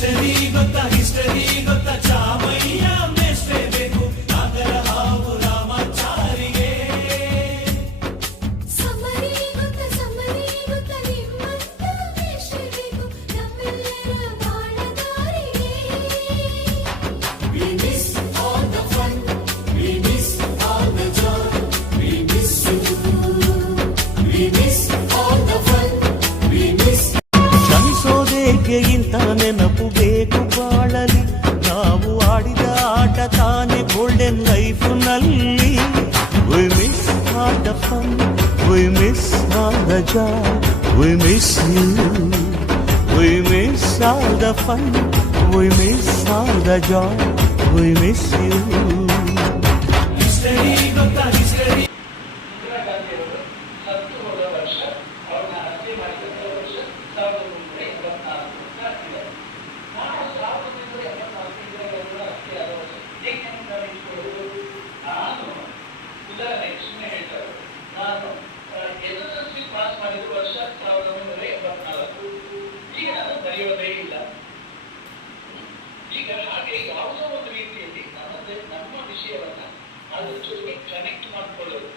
History ಗೊತ್ತಾ ಚಾಮಯ್ಯ ಮೇಷ್ಟ್ರೇ ಬೇಕು ನಾಗರ ಹಾವು ರಾಮಾಚಾರಿಗೆ ಸಮರಿ ಗೊತ್ತಾ ನಿಮ್ಮಂತ ಮೇಷ್ಟ್ರೇ ಬೇಕು ನಮ್ಮೆಲ್ಲರ ಬಾಳದಾರಿಗೆ. We miss all the fun, we miss all the joy, we miss you, we miss all the fun, we miss. ಕ್ಷಮಿಸೋದೇಕೆ ಇಂಥ ನೆನಪು ಬೇಕು ಬಾಳಲಿ ನಾವು ಆಡಿದ ಆಟ ತಾನೆ ಗೋಲ್ಡನ್ ಲೈಫ್ ನಲ್ಲಿ. We miss all the fun, we miss all the joy, we miss you, we miss all the fun, we miss all the joy, we miss you. History ಗೊತ್ತಾ ಹಿಸ್ಟರಿ. ಇಂದಿರಾ ಗಾಂಧಿಯವರು ಸತ್ತು ಹೋದ ವರ್ಷ ಅವ್ರನ್ನ ಹತ್ಯೆ ಮಾಡಿದ ವರ್ಷ 1984 ಆಗ್ತಿದೆ. ನಾನು 1984 ಇಂದಿರಾ ಹತ್ಯೆ ಆದ ವರ್ಷ ಹೇಗೆ ನಾನು ಇಟ್ಕೊಳ್ಳೋದು? ನಾನು ಉದಾಹರಣೆ ಸುಮ್ಮನೆ ಹೇಳ್ತಾರೆ, ನಾನು SSLC ಪಾಸ್ ಮಾಡಿದ ವರ್ಷ 1984. ಈಗ ನಾನು ಬರೆಯೋದೇ ಇಲ್ಲ. ಈಗ ಹಾಗೆ ಯಾವುದೋ ಒಂದು ರೀತಿಯಲ್ಲಿ ನಮ್ಮ ವಿಷಯವನ್ನ ಅದ್ರ ಜೊತೆಗೆ ಕನೆಕ್ಟ್ ಮಾಡ್ಕೊಳ್ಳೋದು